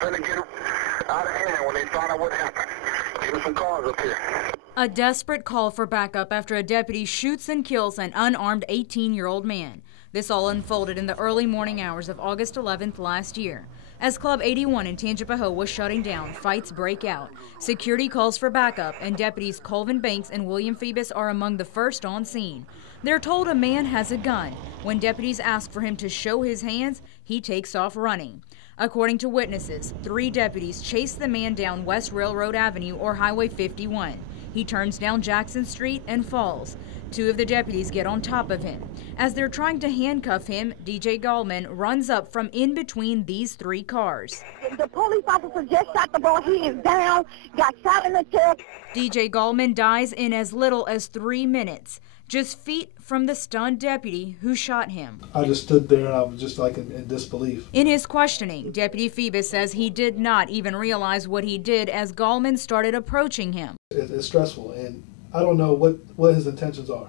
Trying to get him out of hand when they find out what happened. Give us some cars up here. A desperate call for backup after a deputy shoots and kills an unarmed 18-year-old man. This all unfolded in the early morning hours of August 11th last year. As Club 81 in Tangipahoa was shutting down, fights break out. Security calls for backup, and deputies Colvin Banks and William Phoebus are among the first on scene. They're told a man has a gun. When deputies ask for him to show his hands, he takes off running. According to witnesses, 3 deputies chase the man down West Railroad Avenue or Highway 51. He turns down Jackson Street and falls. 2 of the deputies get on top of him. As they're trying to handcuff him, DJ Gallman runs up from in between these 3 cars. The police officer just shot the boy. He is down, got shot in the chest. DJ Gallman dies in as little as 3 minutes, just feet from the stunned deputy who shot him. I just stood there and I was just like in disbelief. In his questioning, Deputy Phoebus says he did not even realize what he did as Gallman started approaching him. It's stressful, and I don't know what his intentions are.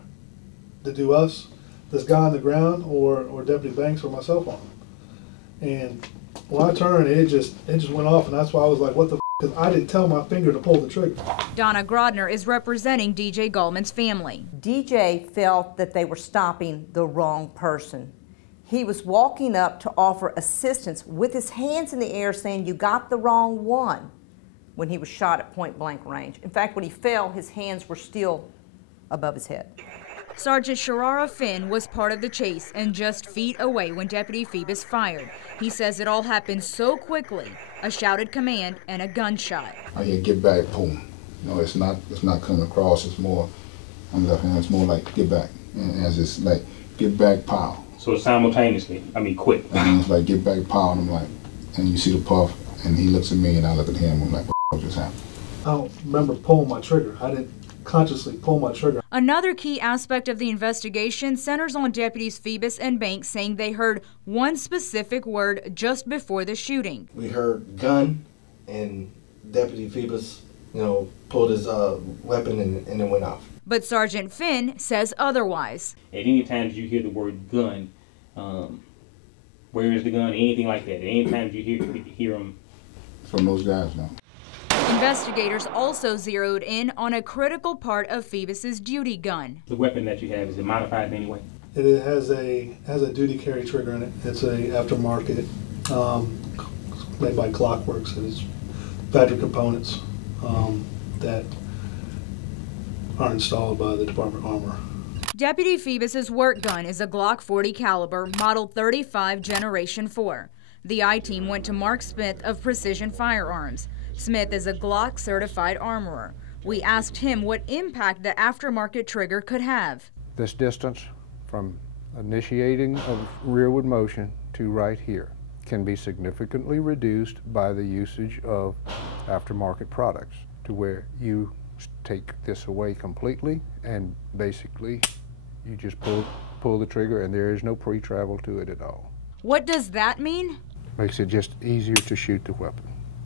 To do us, this guy on the ground, or Deputy Banks or myself on him. And when I turned, it just went off, and that's why I was like, what the f***? Because I didn't tell my finger to pull the trigger. Donna Grodner is representing DJ Gallman's family. DJ felt that they were stopping the wrong person. He was walking up to offer assistance with his hands in the air saying, "You got the wrong one," when he was shot at point blank range. In fact, when he fell, his hands were still above his head. Sergeant Sharara Finn was part of the chase and just feet away when Deputy Phoebus fired. He says it all happened so quickly, a shouted command and a gunshot. I hear "get back," boom. You know, it's not coming across. It's more on the left hand. It's more like "get back," and as it's like "get back, pow." So it's simultaneously. I mean, quick. And it's like "get back, pow," and I'm like, and you see the puff, and he looks at me, and I look at him. I'm like, what just happened? I don't remember pulling my trigger. I didn't consciously pull my trigger. Another key aspect of the investigation centers on deputies Phoebus and Banks saying they heard one specific word just before the shooting. We heard gun, and Deputy Phoebus, pulled his weapon and it went off. But Sergeant Finn says otherwise. At any time you hear the word gun, where is the gun, anything like that, at any time you hear them. From those guys now. Investigators also zeroed in on a critical part of Phoebus's duty gun. The weapon that you have, is it modified in any way? It has a duty carry trigger in it. It's a aftermarket, made by Clockworks. It's factory components that are installed by the Department of Armor. Deputy Phoebus's work gun is a Glock 40 caliber, model 35 Generation 4. The I-team went to Mark Smith of Precision Firearms. Smith is a Glock certified armorer. We asked him what impact the aftermarket trigger could have. This distance from initiating of rearward motion to right here can be significantly reduced by the usage of aftermarket products, to where you take this away completely and basically you just pull the trigger and there is no pre-travel to it at all. What does that mean? Makes it just easier to shoot the weapon.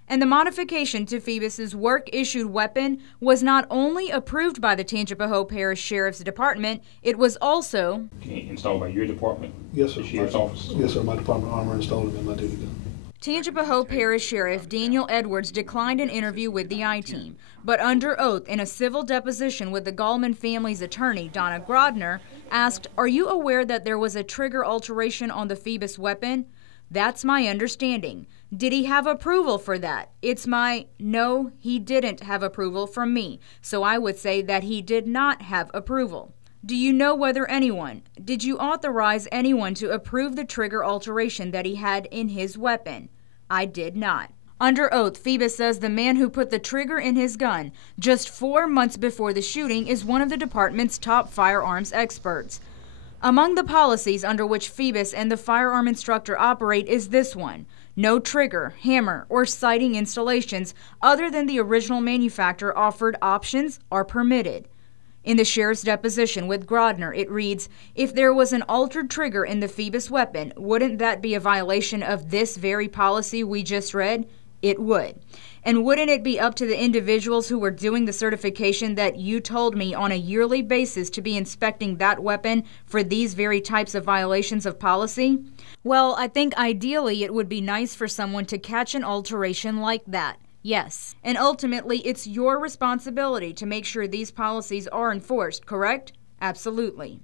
And the modification to Phoebus's work-issued weapon was not only approved by the Tangipahoa Parish Sheriff's Department, it was also installed by your department? Yes, sir. The Sheriff's Office? Yes, sir. My Department of Armor installed it in my duty gun. Tangipahoa Parish Sheriff Daniel Edwards declined an interview with the I-team, but under oath in a civil deposition with the Gallman family's attorney, Donna Grodner, asked, "Are you aware that there was a trigger alteration on the Phoebus weapon?" "That's my understanding." "Did he have approval for that?" No, he didn't have approval from me, so I would say that he did not have approval." "Do you know whether did you authorize anyone to approve the trigger alteration that he had in his weapon?" "I did not." Under oath, Phoebus says the man who put the trigger in his gun just 4 months before the shooting is one of the department's top firearms experts. Among the policies under which Phoebus and the firearm instructor operate is this one: no trigger, hammer, or sighting installations other than the original manufacturer offered options are permitted. In the sheriff's deposition with Grodner, it reads, "If there was an altered trigger in the Phoebus weapon, wouldn't that be a violation of this very policy we just read?" It would. "And wouldn't it be up to the individuals who were doing the certification that you told me on a yearly basis to be inspecting that weapon for these very types of violations of policy?" Well, I think ideally it would be nice for someone to catch an alteration like that. Yes. And ultimately, it's your responsibility to make sure these policies are enforced, correct? Absolutely.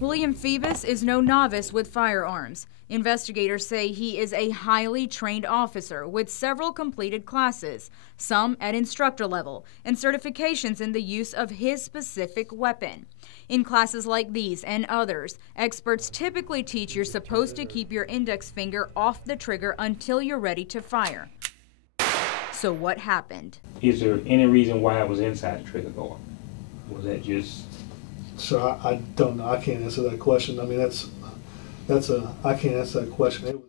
William Phoebus is no novice with firearms. Investigators say he is a highly trained officer with several completed classes, some at instructor level, and certifications in the use of his specific weapon. In classes like these and others, experts typically teach you're supposed to keep your index finger off the trigger until you're ready to fire. So what happened? Is there any reason why it was inside the trigger guard? Was that just... So I don't know. I can't answer that question. I mean, I can't answer that question. It was